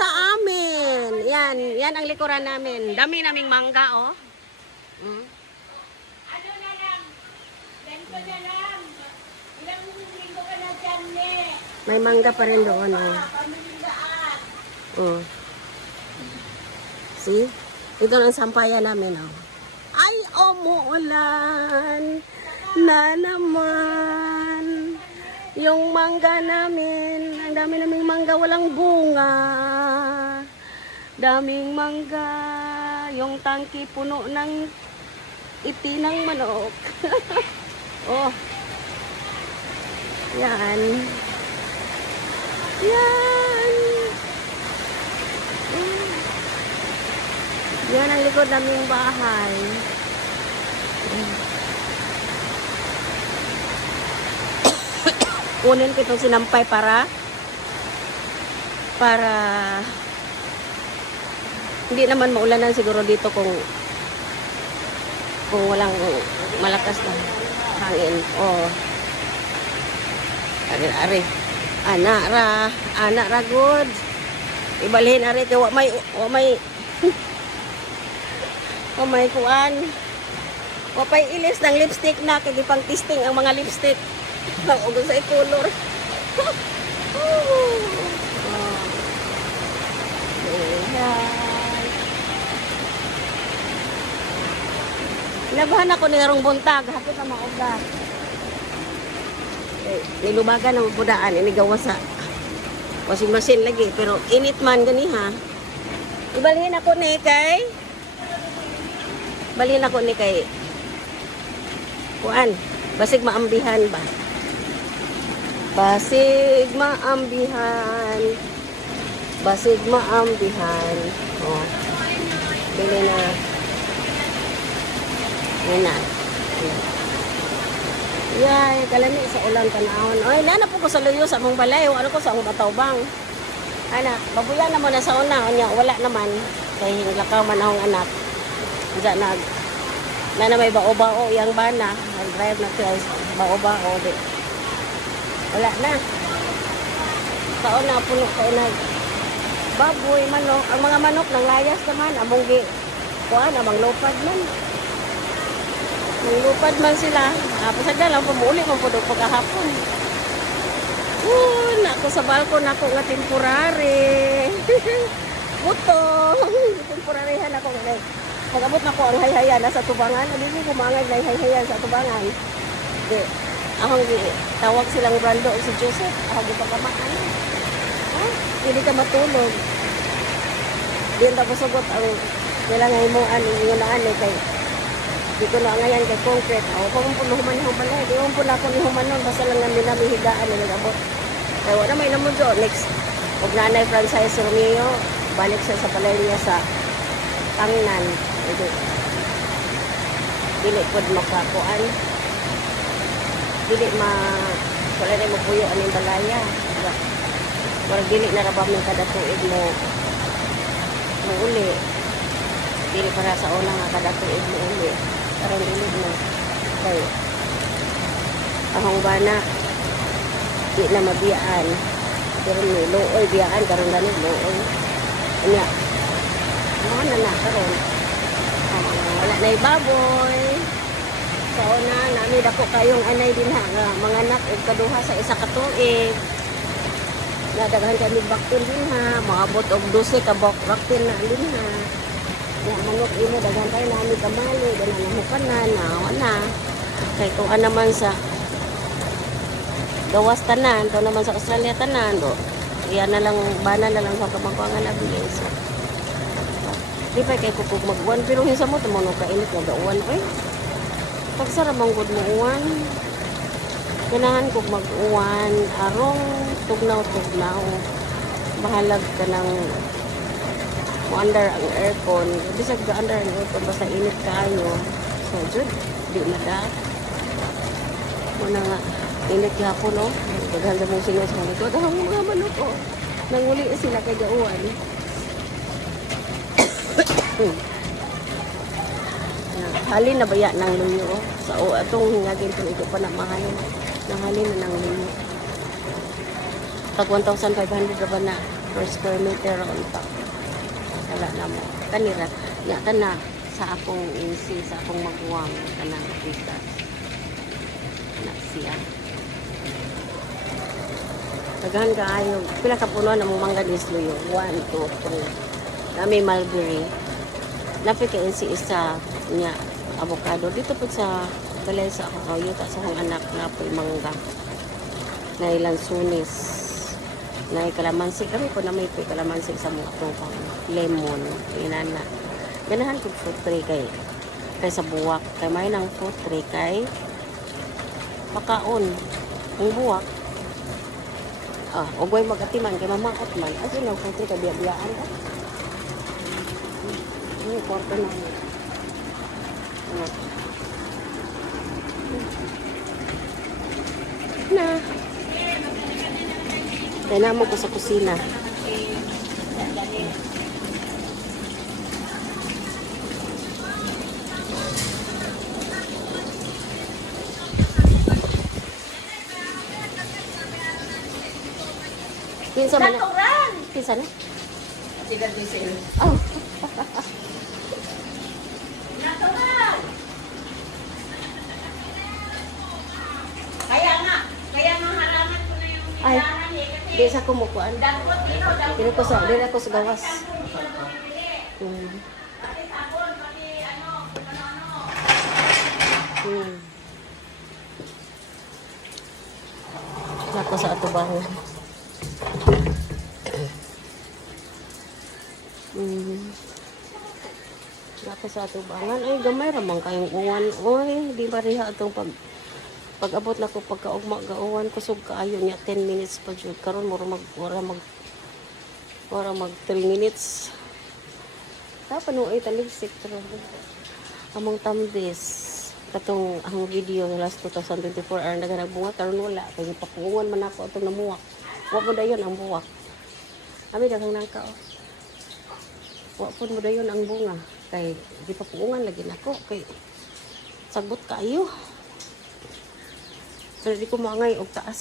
sa amin. Yan ang likuran namin. Dami naming mangga, oh. Hmm. Ano na lang? Ganito na lang. Ilang linggo ka na dyan, ne? May mangga pa rin doon, oh. Pamilindaan. Oh. See? Ito ang sampayan namin, oh. Ay, umuulan na naman. Yung mangga namin, ang dami naming mangga, walang bunga. Daming mangga. Yung tangki puno ng itinang manok. Oh. Yan. Yan. Yan ang likod naming bahay. Kunin ko itong sinampay para hindi naman maulanan siguro dito kung walang malakas na hangin. Oh. Ari. Anak ra good. Ibalhin ari kay wa may o may kuan. O pay ilis ng lipstick na kay gipang testing ang mga lipstick. Ug sa color. Labahan ako ni karong buntag, hapit na mauga. Nilubagan ang budaan, inigawa sa washing machine lagi, pero init man gani ha. Ibalhin ako ni kay kuan, basig maambihan ba? Basig maambihan. Oh. Bili na. Yan na. Yay, kalami sa ulan tanahon. Oy, nanap ko sa luyo sa mong balay. Ano ko sa akong batawbang. Ana, babuyan na mo na sa una. Onya, wala naman. Kaya hinglakaw man akong anak. Diyan na may bao-bao yang bana. Nag-drive na siya. Bao-bao. Wala na. Kaon na, puno kaon na. Baboy, manok. Ang mga manok nang layas naman. Among kuan, amang lupad man. Lupad man sila. Pasagda lang, pamuli mo po doon pagkahapon. Nako sa balkon ako nga temporary. Butong. Temporaryhan ako. Pag-abot na ko ang hayhayan nasa tubangan. Hindi ko maangay na hayhayan sa tubangan. Hindi. Akong tawag silang Brando si Joseph. Ako di pagkamaan. Hindi ka matulog. Diyan tapos sugot ang kailangan mo yung naan kay di ko na ngayon kay concrete. Kung po nahuman ni human di ko na ako ni human nun. Basta lang namin higaan na nag-abot. Kaya wala may naman dyan. Next, huwag nanay Francis Romeo, balik siya sa palay niya sa Tangnan. Dili po makakuan. Dili wala na mapuyo aning balaya. Wala dili na rabam ng kada tuig mo uli. Dili para sa una nga kada tuig mo uli. Karang dili mo. Okay. Ahong bana di na mabiyaan. Pero may looy biyaan karon ganun looy. Anya. Ano na karon. Wala na baboy. Sa una nami dako kayong anay din ha nga mga anak ug kaduha sa isa ka tuig. Nadaghan kami baktin din ha, maabot og 12 ka baktin na din ha. Ya manok imo daghan kay nami kamali, dana na hukanan na wala. Kay tuwa naman sa gawas tanan, to naman sa Australia tanan do. Iyan na lang bana na lang sa kamangkuangan na bilis. Di pa kay kukog mag-uwan pero hinsa mo tumunog ka init nga gauwan oy. Pagsara bang gud mo uwan. Ganahan kog mag-uwan arong tugnaw. Bahalag ka ng under ang aircon. Bisag ga under ang aircon basta init kaayo. So jud di na da. Muna nga init gyapon no. Daghan sa mong sinos mo ko. Dahang mga manok ko. Nanguli sila kay gauwan. Halin na baya ng luyo. Sa atong hingagin kung ito pa na mahalin. Nangalin na ng luyo. Tag 1,500 ba na per square meter ron pa. Wala na mo. Kanira, ya kana sa akong insi, sa akong maguwang, kanang bigas. Na siya. Daghan kaayo. Pila ka puno na mong mangga disluyo? 1, 2, 3. Nami mulberry. Napit ka insi isa niya avocado. Dito po sa balay sa ako, yuta sa akong anak na po mangga. Na ilang sunis. Na kalamansi. Kami po na may kalamansi sa mga tupang. Lemon. Inana. Ganahan ko fruit tray kay sa buwak. Kay may nang fruit tray kay pakaon. Ang buwak. Ugway mag-atiman kay mamaot man. As in, fruit tray kay biya-biyaan ka. Yung kwarto na yun. Na. Kaya naman ko sa kusina. Kinsa man na? Naturan! Kinsa na? Sigat ni sa'yo. Oh. Naturan! Kaya nga harangan ko na yung Ay, tindahan eh. Kasi di sa kumukuan. dagkot dito, dagkot. Dili ko sa gawas. Sabon ko lang bumili. Hmm. Pati sabon, pati ano. Hmm. Nako sa atubangan. Nako sa atubangan. Ay, gamay ramang kayong uwan. Oy, di ba riha itong pag-abot na ko pagkaugma gauwan kusog kaayo niya 10 minutes pa jud karon mura mag 3 minutes tapos no ay taligsik pero among tambis katong ang video ng last 2024 ar naganabunga karon wala kay pakuungan man ako atong namuwak wa mo dayon ang buwak ami daghang nangka wa pud mo dayon ang bunga kay di pakuungan lagi nako kay sagbot kayo. Pero di ko maangay og taas.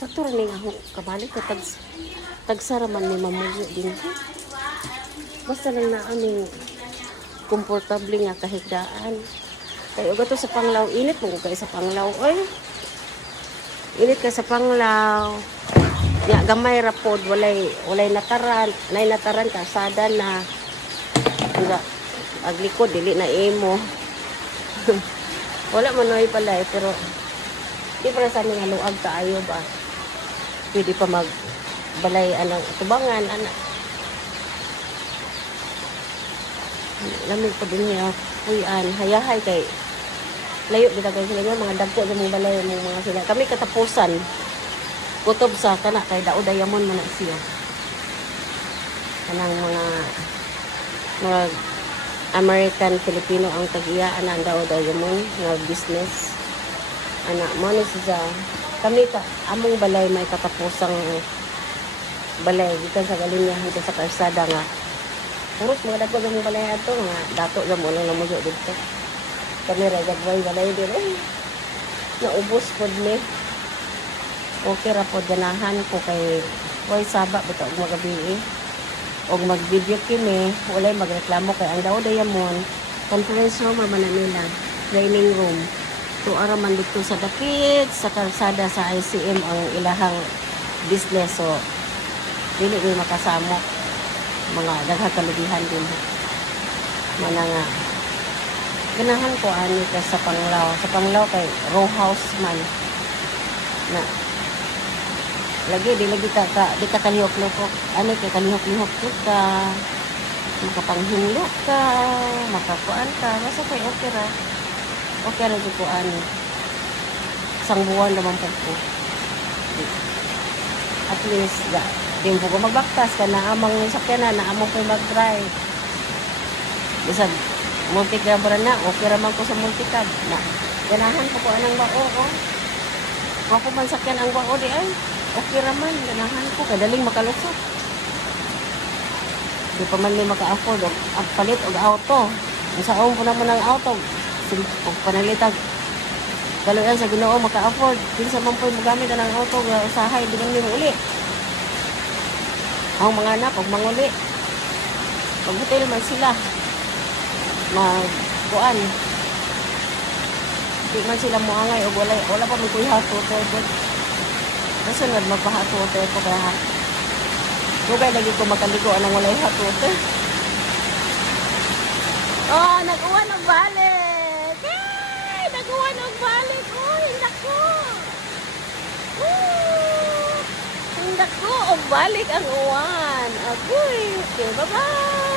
Sa tura ni nga kabalik ko tagsara man ni mamuyo din. Basta lang na aming komportable nga kahigdaan. Kay og ato sa Panglaw init mo kay sa Panglaw oy. Init kay sa Panglaw. Ya gamay ra pod walay nataran, nataran kasada na. Nga aglikod dili na imo. Wala man noy pala pero di para sa mga luag kaayo ba pwede pa magbalay anang tubangan anak lamig pa din niya puyan hayahay kay layo dito kay sila nga mga dagko sa mga balay mga sila kami katapusan kutob sa kana kay Dao Diamond man na siya kanang mga American Filipino ang tag-iyaan ang Dao Diamond nga business anak mo ni siya kami ka among balay may katapusang balay gikan sa galinyahan sa karsada nga puros mga dagko sa balay ato nga dato sa mo lang namuyo dito kami ra gagaway balay din naubos pod ni okay ra pod ganahan ko kay way saba bitaw magabi og mag-video kami, walay magreklamo kay ang Dao Diamond, conference room man nila, training room. So ara man dito sa dakit, sa kalsada sa ICM ang ilahang business. So dili may makasamo mga daghang kalubihan din. Mana nga ganahan ko ani ka sa Panglaw. Sa Panglaw kay row house man na lagi di lagi di ka kalihok-lihok ano kay kalihok-lihok ka makapanghinlo ka makakuan ka basta kay okay ra di ko ani isang buwan naman po at least di mo ko magbaktas ka na amang sakyan na amang ko mag-drive bisag multi-cab na okay ra man ko sa multi-cab na ganahan ko anang bao ko ako man sakyan ang bao di ay okay raman, ganahan ko, kadaling makalusot. Di pa man may maka-afford, ang palit og auto. Ang saong po naman ng auto, og panalitag. Galoyan sa Ginoo maka-afford. Kinsa man po magamit ang auto, usahay, di man may uli. Ang mga anak, pag manguli. Pag hotel man sila, magkuan. Di man sila muangay o wala pa may kuya hatuto. Nasunod magpahatuto ko kaya Lugay lagi ko makaligo anang walay hatuto. Oh, nag-uwan ng balik! Ay, nag-uwan ng balik! Oh, nako! Nako, balik ang uwan. Agoy. Okay, bye-bye.